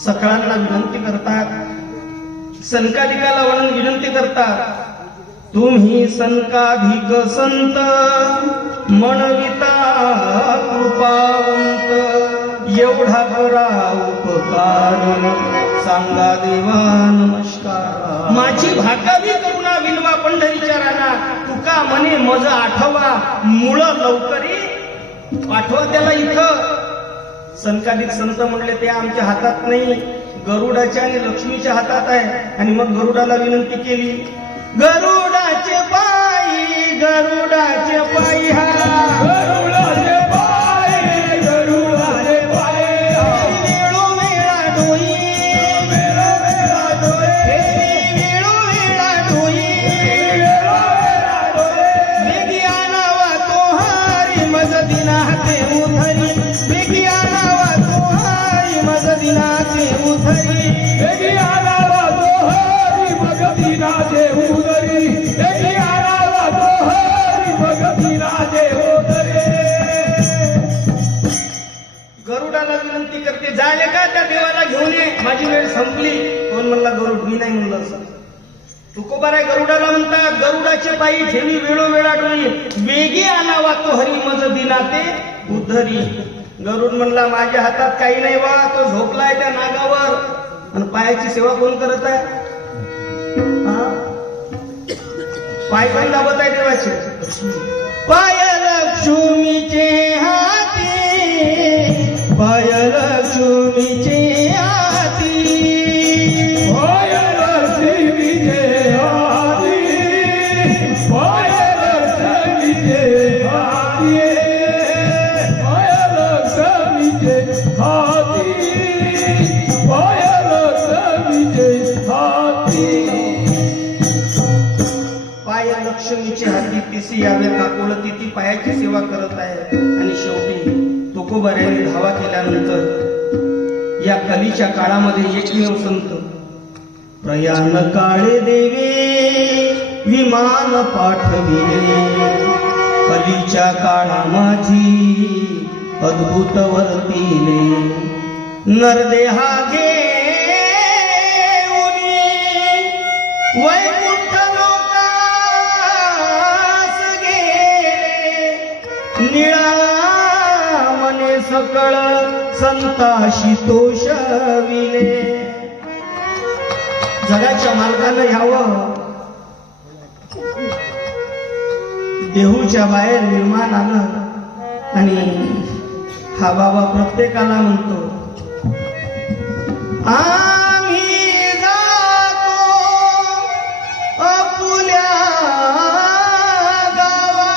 सकळांना विनंती करतात, संकाधिकाला वळून विनंती करतात, तुम्ही संकाधिक संत म्हणविता कृपावंत, एवढा करा उपकार सांगा देवा नमस्कार. माझी भाकावी करुणा विनवा पंढरीच्या राना, तुका म्हणे मज आठवा मुळ लवकरी पाठवा त्याला इथं. संकाधिक संत म्हणले ते आमच्या हातात नाही, गरुडाच्या आणि लक्ष्मीच्या हातात आहे. आणि मग गरुडाला विनंती केली, गरुडाचे पायी गरुडाचे पायी हा गरुडाचे पायी गरुडाचे पायी, वेळो वेळा डोई वेळो वेळा डोई वेळो वेळा डोई वेळो वेळा डोई, वेगी आणावा तो हरी मज दिनाचे उधरी, वेगी आणावा तो हरी मज दिनाचे उधरी, वेगी आणावा तो हरी मज दिनाचे उधरी, वेगी आणावा तो हरी मज दिनाचे उधरी. गरुडाला विनंती करते, जायले का त्या देवाला घेऊन ये, माझी वेळ संपली. कोण म्हणला गरुड? मी नाही म्हणलं असं. तुकोबाराय गरुडाला म्हणतात, गरुडाचे पायी ठेवी वेळोवेळा डोई, वेगी आणावा तो हरी मज दिनाते उद्धरी. गरुड म्हणला, माझ्या हातात काही नाही बा, तो झोपलाय त्या नागावर. आणि पायाची सेवा कोण करत आहे? पाय कोण दाबत आहे देवाचे? पाय लक्ष्मीचे हाती, पाय लक्ष्मीचे हाती, पाय लक्ष्मीचे हाती, पाय लक्ष्मीचे हाती, पाय लक्ष्मीचे हाती, पाय लक्ष्मीचे हाती. पाय लक्ष्मीचे हाती तिसी यावे काकुळती, ती पायाची सेवा करत आहे. आणि शेवटी तुकोबारायांनी धावा केल्यानंतर या कलीच्या काळामध्ये एकमेव संत, प्रयाण काळे देवे विमान पाठविले, कलीच्या काळा माझी अद्भुत वर्तिले, नरदेहा घेऊनी वैकुंठ लोकास गेले, निळा मने सकळ संताशी तोषविले. जगाच्या मालकानं यावं, देहूच्या बाहेर निर्माण आलं. आणि हा बाबा प्रत्येकाला म्हणतो, आम्ही जातो अपुल्या गावा,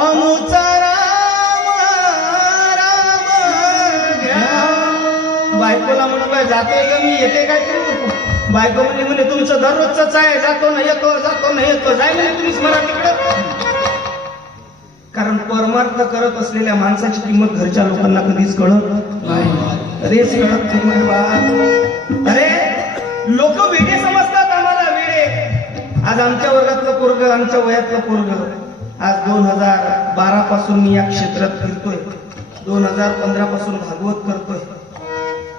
अमुचा राम राम घ्या. बायकोला म्हणतोय, जातोय ग मी, येते काय तू? बायको म्हणे तुमचं दररोजच आहे, जातो ना येतो जातो ना येतो, जाय म्हणे तुम्हीच मला तिकडं. कारण परमार्थ करत असलेल्या माणसाची किंमत घरच्या लोकांना कधीच कळत नाही, कधीच कळत नाही बा. अरे लोक वेडे समजतात आम्हाला, वेडे. आज आमच्या वर्गातलं पोरग, आमच्या वयातलं पोरग, आज 2012 पासून मी या क्षेत्रात फिरतोय, 2015 पासून भागवत करतोय.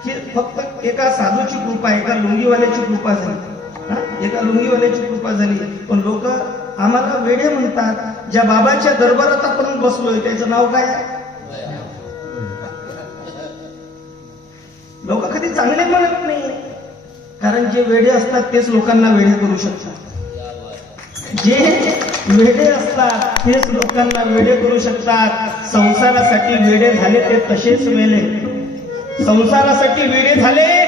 ही फक्त एका साधूची कृपा, एका लुंगीवाल्याची कृपा झाली, एका लुंगीवाल्याची कृपा झाली. पण लोक आम्हाला वेडे म्हणतात. ज्या बाबाच्या दरबारात आपण बसलोय त्याचं नाव काय? लोक कधी चांगले म्हणत नाही, कारण जे वेडे असतात तेच लोकांना वेडे करू शकतात. जे वेडे असतात तेच लोकांना वेडे करू शकतात. संसारासाठी वेडे झाले ते तसेच मेले, संसारासाठी वेडे झाले